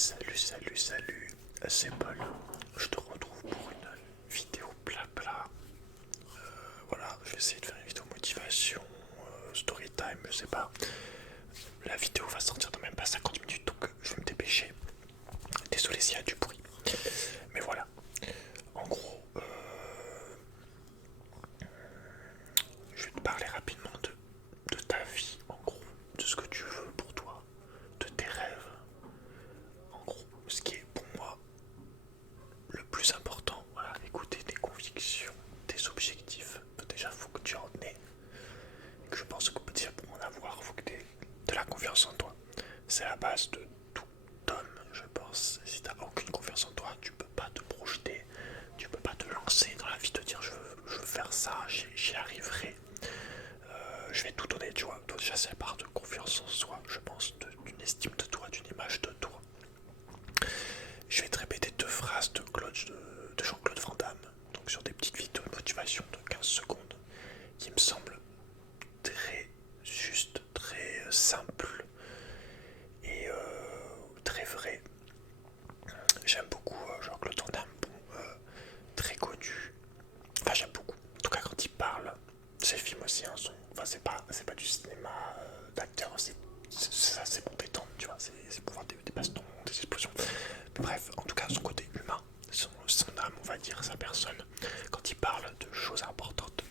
Salut, c'est Paul. Je te retrouve pour une vidéo blabla. Voilà, je vais essayer de faire une vidéo motivation, story time, je sais pas. La vidéo va sortir dans même pas 50 minutes, donc je vais me dépêcher. Désolé s'il y a du bruit. Mais voilà. En gros, je vais te parler rapidement de ta vie, en gros, de ce que tu veux pour toi, de tes rêves. En gros, ce qui est pour moi le plus important, voilà, écouter tes convictions, tes objectifs. Déjà, il faut que tu en aies. Que je pense que déjà pour en avoir, il faut que tu aies de la confiance en toi. C'est la base de tout homme, je pense. Si tu n'as aucune confiance en toi, tu peux pas te projeter, tu peux pas te lancer dans la vie, te dire je veux faire ça, j'y arriverai. Je vais tout donner, tu vois. Déjà, c'est part de confiance en soi, je pense, d'une estime de toi, d'une image de toi. Je vais te répéter deux phrases de Jean-Claude Van Damme, donc sur des petites vidéos de motivation de 15 secondes, qui me semblent très justes, très simples et très vraies. J'aime beaucoup Jean-Claude Van Damme, bon, très connu. Enfin, j'aime beaucoup. En tout cas, quand il parle, ses films aussi, hein, enfin, c'est pas du cinéma d'acteur, c'est pour détendre, tu vois, c'est pour voir des bastons, des explosions. Mais bref, en tout cas, son côté humain, son âme, on va dire, sa personne, quand il parle de choses importantes,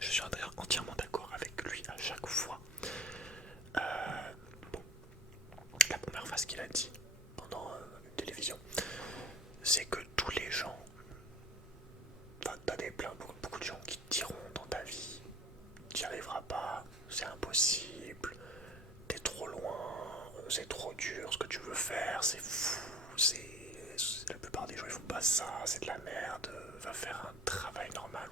je suis entièrement d'accord avec lui à chaque fois. Bon, la première phrase qu'il a dit pendant une télévision, c'est que tous les gens, enfin, t'as beaucoup de gens qui te diront dans ta vie, tu n'y arriveras pas, c'est impossible, t'es trop loin, c'est trop dur ce que tu veux faire, c'est fou, la plupart des gens ils font pas ça, c'est de la merde, va faire un travail normal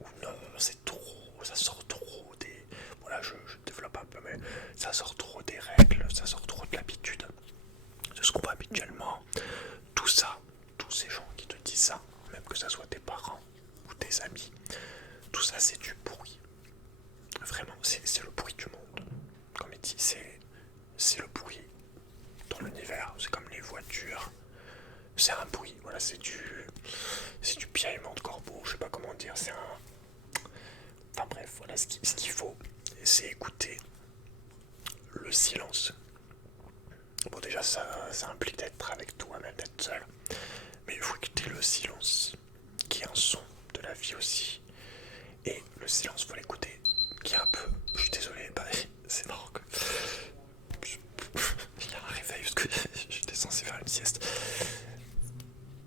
ou non, c'est trop, ça sort trop des. Voilà, je développe un peu, mais ça sort trop des règles, ça sort trop de l'habitude, de ce qu'on voit habituellement, tout ça, tous ces gens qui te disent ça, même que ça soit tes parents ou tes amis, tout ça c'est du bruit. Vraiment, c'est le bruit du monde. Comme il dit, c'est le bruit dans l'univers. C'est comme les voitures. C'est un bruit. Voilà, c'est du piaillement de corbeau. Je sais pas comment dire. C'est un. Enfin bref, voilà ce qu'il faut, c'est écouter le silence. Bon, déjà, ça implique d'être avec toi-même, d'être seul. Mais il faut écouter le silence, qui est un son de la vie aussi. Et le silence, faut l'écouter, qui est un peu. Je suis désolé, bah, c'est marrant que. Il y a un réveil parce que j'étais censé faire une sieste.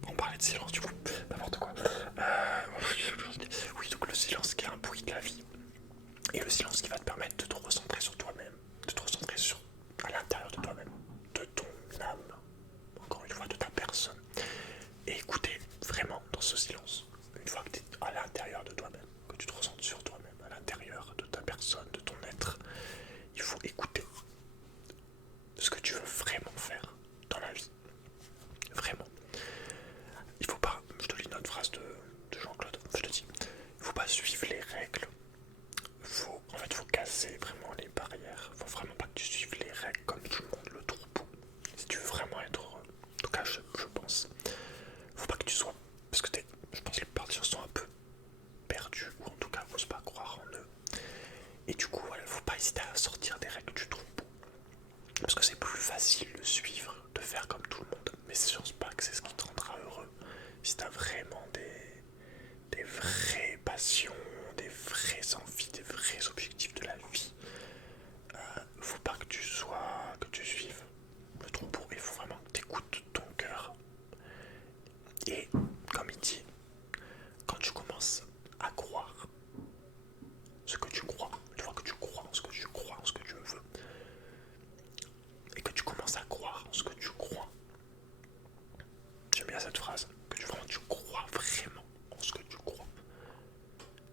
On parlait de silence, du coup, n'importe quoi. Oui, donc le silence qui est un bruit de la vie. Et le silence qui va te permettre de te recentrer sur toi-même, de te recentrer à l'intérieur de toi-même, de ton âme, encore une fois, de ta personne. Et écouter vraiment dans ce silence, une fois que tu es à l'intérieur de toi-même, que tu te ressentes sur toi-même, à l'intérieur de ta personne, de ton être, il faut écouter ce que tu veux vraiment faire dans la vie. Vraiment. Il faut pas, je te lis une autre phrase de Jean-Claude, je te dis, il faut pas suivre les règles. Faut casser vraiment les barrières. Faut vraiment pas que tu suives les règles comme tout le monde, le troupeau. Si tu veux vraiment être heureux, en tout cas, je pense. Faut pas que tu sois. Parce que je pense que les plupart des gens sont un peu perdus, ou en tout cas, n'osent pas croire en eux. Et du coup, voilà, faut pas hésiter à sortir des règles du troupeau. Parce que c'est plus facile de suivre, de faire comme tout le monde. Mais je pense pas que c'est ce qui te rendra heureux. Si t'as vraiment des vraies passions, des vraies envies, des vrais objectifs de la vie, faut pas que tu suives le troupeau. Il faut vraiment que tu écoutes ton cœur. Et comme il dit, quand tu commences à croire ce que tu crois, une fois que tu crois en ce que tu crois, en ce que tu veux, et que tu commences à croire en ce que tu crois, j'aime bien cette phrase, que tu crois vraiment en ce que tu crois,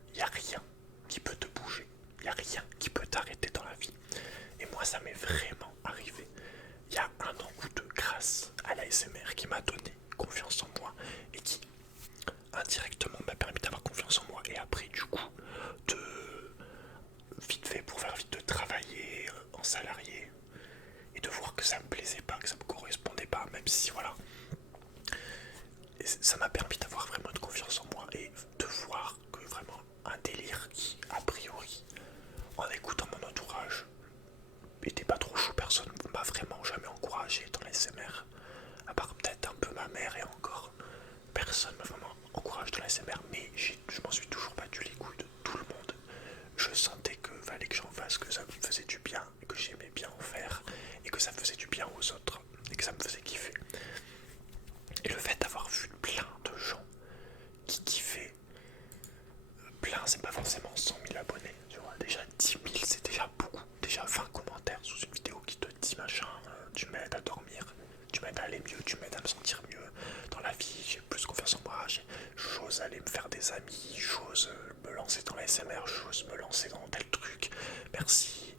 il n'y a rien qui peut te bouger, il n'y a rien qui peut t'arrêter dans la vie. Et moi, ça m'est vraiment arrivé. Il y a un an ou deux, grâce à l'ASMR qui m'a donné confiance en moi et qui indirectement m'a permis d'avoir confiance en moi. Et après, du coup, de vite fait pour faire vite de travailler en salarié et de voir que ça me plaisait pas, que ça me correspondait pas psy, voilà. Et ça m'a permis d'avoir vraiment de confiance en moi et de voir que vraiment un délire qui, a priori, en écoutant mon entourage, était pas trop chaud, personne m'a vraiment jamais encouragé dans l'ASMR, à part peut-être un peu ma mère et encore, personne m'a vraiment encouragé dans l'ASMR, mais je m'en suis toujours battu les couilles de tout le monde. Je sentais que fallait que j'en fasse, que ça me faisait du bien, que j'aimais bien en faire, et que ça me faisait du bien aux autres, et que ça me faisait kiffer. Et le fait d'avoir vu plein de gens qui kiffaient, plein c'est pas forcément 100 000 abonnés, tu vois, déjà 10 000 c'est déjà beaucoup, déjà 20 commentaires sous une vidéo qui te dit machin, tu m'aides à dormir, tu m'aides à aller mieux, tu m'aides à me sentir mieux dans la vie, j'ai plus confiance en moi, j'ose aller me faire des amis, j'ose me lancer dans la SMR, j'ose me lancer dans tel truc, merci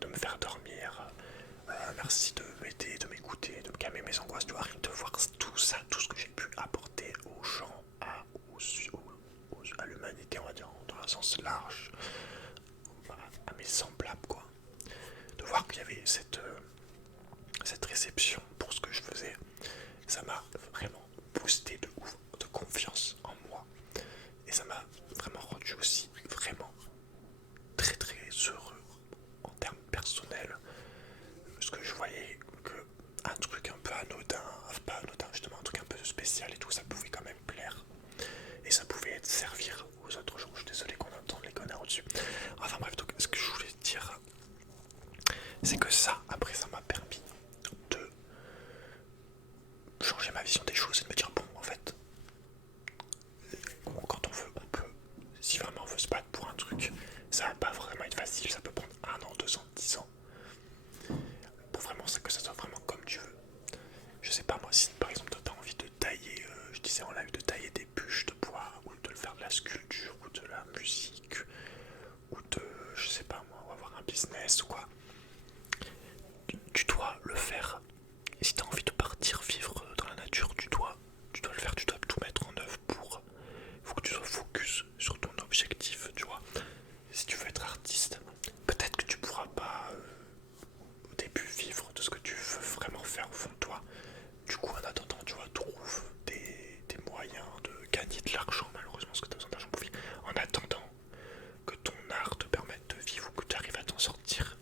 de me faire dormir, merci de m'aider, de m'écouter, de me calmer mes angoisses, tu vois, rien de voir tout ça, tout ce que j'ai pu apporter aux gens, à l'humanité, on va dire, dans un sens large, à mes semblables, quoi. De voir qu'il y avait cette réception pour ce que je faisais, ça m'a vraiment boosté de ouf, de confiance en moi. Et ça m'a vraiment rendu aussi vraiment très très heureux en termes personnels. Parce que je voyais que un truc un peu anodin, pas anodin justement, un truc un peu spécial et tout, ça pouvait quand même plaire. Et ça pouvait servir aux autres gens. Je suis désolé qu'on entende les connards au-dessus. Enfin bref, donc ce que je voulais dire, c'est que ça, après ça m'a permis de changer ma vision des choses et de me dire bon en fait, quand on veut, on peut. Si vraiment on veut se battre pour un truc, ça va pas vraiment être facile, ça peut prendre 1 an, 2 ans, 10 ans. Pour vraiment que ça soit vraiment comme tu veux. Je sais pas moi, si par exemple toi t'as envie de tailler, je disais en live, de tailler des bûches de bois, ou de le faire de la sculpture, ou de la musique, ou de, je sais pas moi, ou avoir un business ou quoi. Tu dois le faire. Et si t'as envie de partir vivre dans la nature, tu dois le faire, tu dois tout mettre en œuvre pour. Il faut que tu sois focus sur ton objectif, tu vois. Si tu veux être artiste, peut-être que tu pourras pas au début vivre de ce que tu veux vraiment faire au fond de toi. Du coup, en attendant, tu vois, trouve des moyens de gagner de l'argent, malheureusement, parce que tu as besoin d'argent pour vivre. En attendant que ton art te permette de vivre ou que tu arrives à t'en sortir.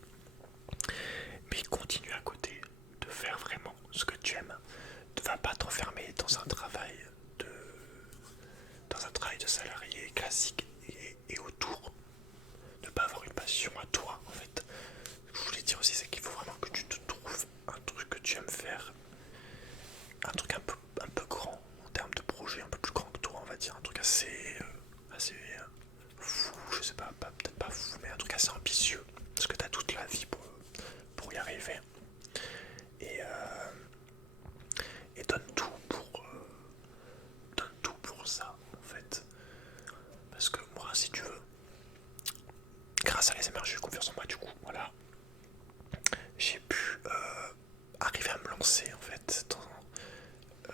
Mais continue à côté de faire vraiment ce que tu aimes. Ne va pas t'enfermer dans un travail de salarié classique et autour. Ne pas avoir une passion à toi, en fait. Ce que je voulais dire aussi, c'est qu'il faut vraiment que tu te trouves un truc que tu aimes faire, un truc un peu grand en termes de projet, un peu plus grand que toi, on va dire, un truc assez fou, je sais pas, peut-être pas fou, mais un truc assez ambitieux, parce que tu as toute la vie pour y arriver. Et donne tout pour ça, en fait. Parce que moi, si tu veux, grâce à les émergents, j'ai eu confiance en moi, du coup, voilà. J'ai pu arriver à me lancer, en fait, dans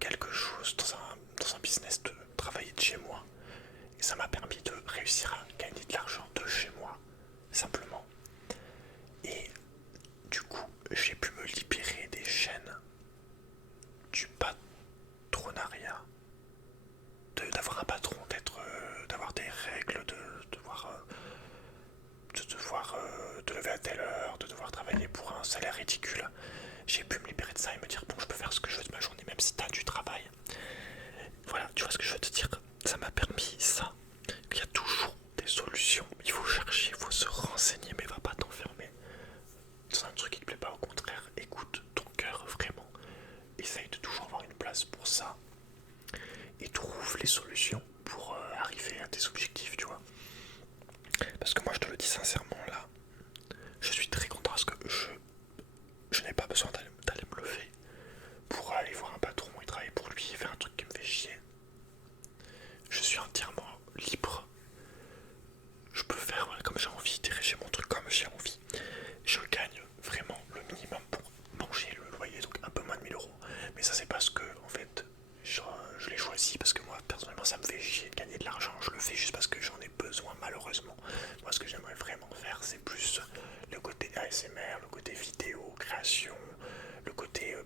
quelque chose, dans un business, de travailler de chez moi. Et ça m'a permis de réussir à gagner de l'argent de chez moi, simplement. Et du coup, j'ai pu me libérer des chaînes du patronariat, d'avoir un patron, d'avoir des règles, de devoir te lever à telle heure, de devoir travailler pour un salaire ridicule. J'ai pu me libérer de ça et me dire bon, je peux faire ce que je veux de ma journée, même si t'as du travail. Voilà, tu vois ce que je veux te dire. Ça m'a permis ça. Il y a toujours des solutions. Il faut chercher, il faut se renseigner, mais va pas t'enfermer dans un truc qui te plaît pas. Au contraire, écoute ton cœur vraiment. Essaye de toujours avoir une place pour ça.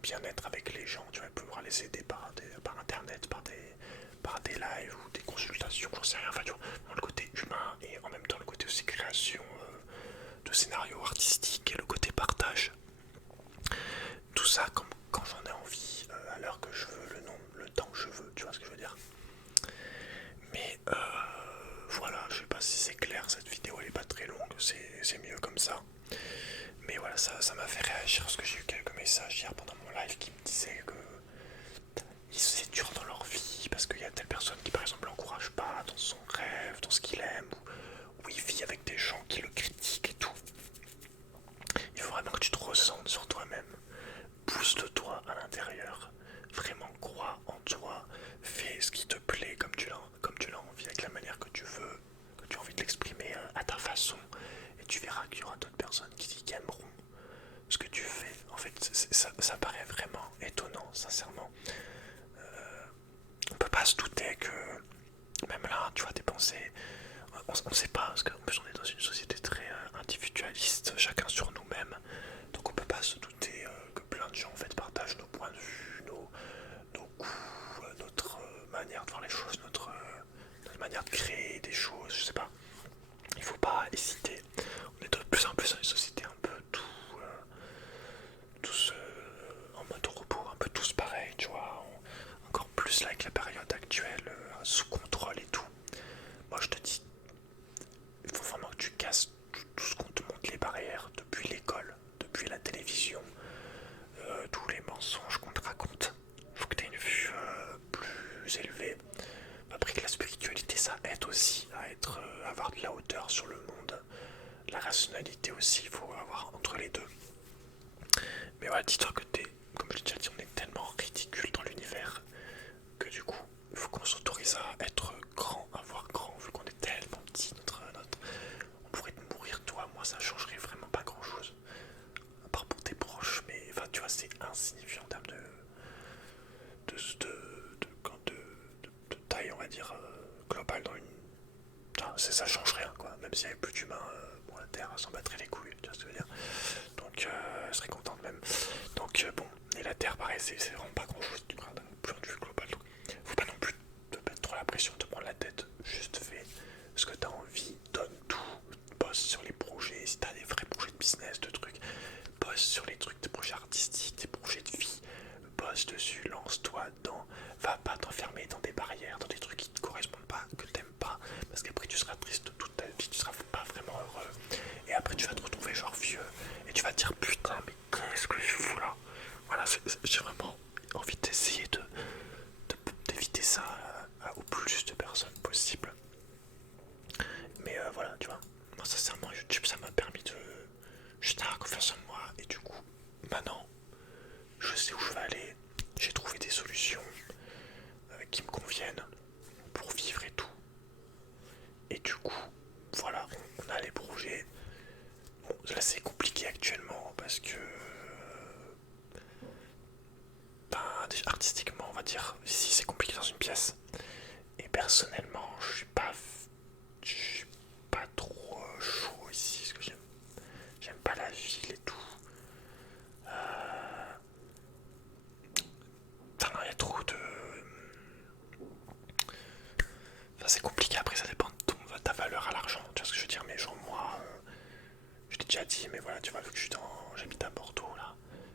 bien-être avec les gens, tu vas pouvoir les aider par internet, par des lives ou des consultations, j'en sais rien, enfin tu vois, le côté humain et en même temps le côté aussi création de scénarios artistiques et le côté partage. Tout ça quand j'en ai envie, à l'heure que je veux, le temps que je veux, tu vois ce que je veux dire. Mais voilà, je sais pas si c'est clair, cette vidéo elle est pas très longue, c'est mieux comme ça. Mais voilà, ça m'a fait réagir parce que j'ai eu quelques messages hier pendant mon live qui me disaient que c'est dur dans leur vie parce qu'il y a telle personne qui par exemple l'encourage pas dans son rêve, dans ce qu'il aime, ou il vit avec des gens qui le critiquent et tout. Il faut vraiment que tu te ressentes sur toi-même. Pousse-toi à l'intérieur. Vraiment crois en toi. Fais ce qui te plaît comme tu l'as envie, avec la manière que tu veux, que tu as envie de l'exprimer à ta façon. Et tu verras qu'il y aura d'autres personnes qui aimeront ce que tu fais. En fait, ça paraît vraiment étonnant, sincèrement. On peut pas se douter que même là, tu vois, dépenser, on sait pas, parce qu'en plus on est dans une société très individualiste, chacun sur nous-mêmes, donc on peut pas se douter que plein de gens en fait partagent nos points de vue, nos goûts, notre manière de voir les choses, notre manière de créer des choses, je sais pas. Il faut pas hésiter. On est de plus en plus dans une société un peu tous en mode repos, un peu tous pareils, tu vois. Encore plus là avec la période actuelle, sous contrôle et tout. Moi je te dis, il faut vraiment que tu casses tout ce qu'on te montre, les barrières, depuis l'école, depuis la télévision, tous les mensonges qu'on te raconte. Il faut que tu aies une vue plus élevée. Après que la spiritualité ça aide aussi à avoir de la hauteur sur le monde. La rationalité aussi, il faut avoir entre les deux. Mais voilà, dis-toi que comme je l'ai déjà dit, on est tellement ridicule dans l'univers que du coup, il faut qu'on s'autorise à être grand, à voir grand, vu qu'on est tellement petit, on pourrait te mourir, toi, moi, ça changerait vraiment pas grand-chose. À part pour tes proches, mais enfin, tu vois, c'est insignifiant en termes de taille, on va dire, globale dans une... Enfin, ça change rien, quoi. Même s'il n'y avait plus d'humains, bon, la Terre s'en battrait les couilles, tu vois ce que je veux dire. Donc, je serais contente même. Donc, bon, et la Terre, pareil, c'est vraiment pas grand-chose, du coup, d'un point de vue global. Donc, faut pas non plus te mettre trop la pression, te prendre la tête. Juste fais ce que t'as envie, donne tout, bosse sur les projets. Si t'as des vrais projets de business, de trucs, bosse sur les trucs, des projets artistiques, des projets de vie. Bosse dessus, lance-toi dedans. Va pas t'enfermer dans des barrières, dans des trucs qui te correspondent pas, que t'aimes pas. Parce qu'après, tu seras triste toute ta vie, tu seras pas vraiment heureux. Et après, tu vas te retrouver genre vieux. Et tu vas te dire, putain, mais qu'est-ce que je fous là? Voilà, j'ai vraiment envie d'essayer d'éviter ça au plus de personnes possible. Mais voilà, tu vois, moi sincèrement, YouTube, ça m'a permis de jeter la confiance en moi. Et du coup, maintenant, je sais où je vais aller. J'ai trouvé des solutions qui me conviennent pour vivre et tout. Et du coup, voilà, on a les projets. Bon, là c'est compliqué actuellement parce que déjà, artistiquement, on va dire, ici c'est compliqué dans une pièce. Et personnellement, je suis pas trop chaud ici, parce que j'aime pas la ville et tout. Enfin, il y a trop de... Enfin, c'est compliqué, après ça dépend de ta valeur à l'argent, tu vois ce que je veux dire. Mais genre moi, je t'ai déjà dit, mais voilà, tu vois, vu que j'habite à Bordeaux là,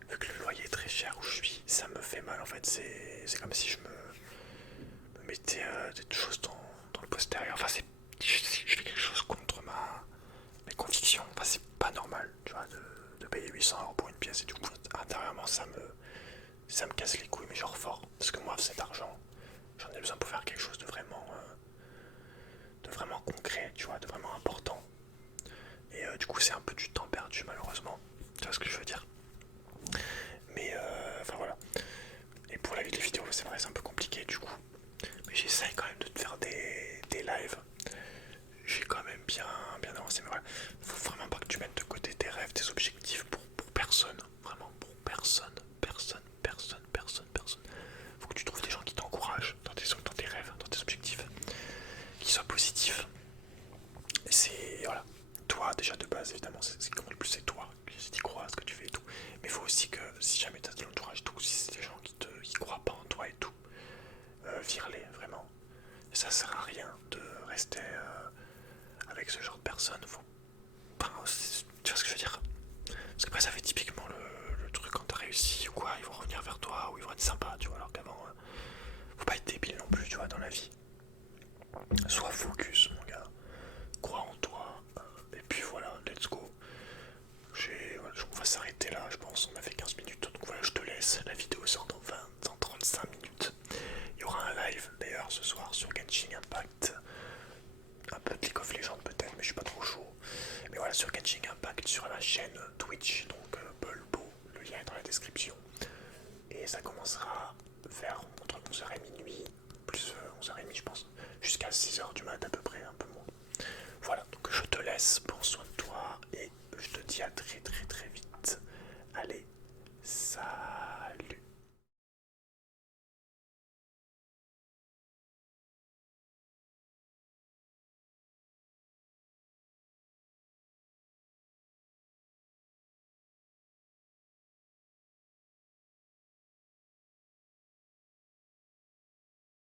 vu que le loyer est très cher où je suis, ça me fait mal en fait. C'est comme si je me mettais des choses dans le postérieur. Enfin, je fais quelque chose contre mes convictions. Enfin, c'est pas normal, tu vois, de payer 800 € pour une pièce. Et du coup, intérieurement, ça me casse les couilles, mais genre fort. Parce que moi, cet argent, j'en ai besoin pour faire quelque chose de vraiment concret, tu vois, de vraiment important. Et du coup, c'est un peu du temps perdu, malheureusement. Tu vois ce que je veux dire? Mais enfin voilà. Et pour les vidéos, c'est vrai, c'est un peu compliqué du coup. Mais j'essaye quand même de te faire des lives. J'ai quand même bien avancé. Mais voilà, faut vraiment pas que tu mettes de côté tes rêves, tes objectifs pour personne. Vraiment pour personne. Faut que tu trouves des gens qui t'encouragent dans tes rêves, dans tes objectifs. Qui soient positifs. Et c'est, voilà. Toi, déjà de base, évidemment, ce qui compte le plus, c'est toi. Si tu crois à ce que tu fais et tout. Mais il faut aussi que, si jamais tu as de l'entourage, tout, si ça sert à rien de rester avec ce genre de personnes. Enfin, tu vois ce que je veux dire? Parce qu'après ça fait typiquement le truc quand t'as réussi ou quoi, ils vont revenir vers toi ou ils vont être sympas, tu vois, alors qu'avant, faut pas être débile non plus, tu vois, dans la vie. Sois focus, mon gars, crois en toi, et puis voilà, let's go. Voilà, on va s'arrêter là, je pense, on a fait 15 minutes, donc voilà, je te laisse, la vidéo sort dans 20, dans 35 minutes. Il y aura un live d'ailleurs ce soir sur Genshin Impact, un peu de League of Legends peut-être, mais je suis pas trop chaud. Mais voilà, sur Genshin Impact, sur la chaîne Twitch, donc Bulbo, le lien est dans la description. Et ça commencera vers entre 11h et minuit, plus 11h30 je pense, jusqu'à 6h du mat à peu près, un peu moins. Voilà, donc je te laisse, prends soin de toi, et je te dis à très très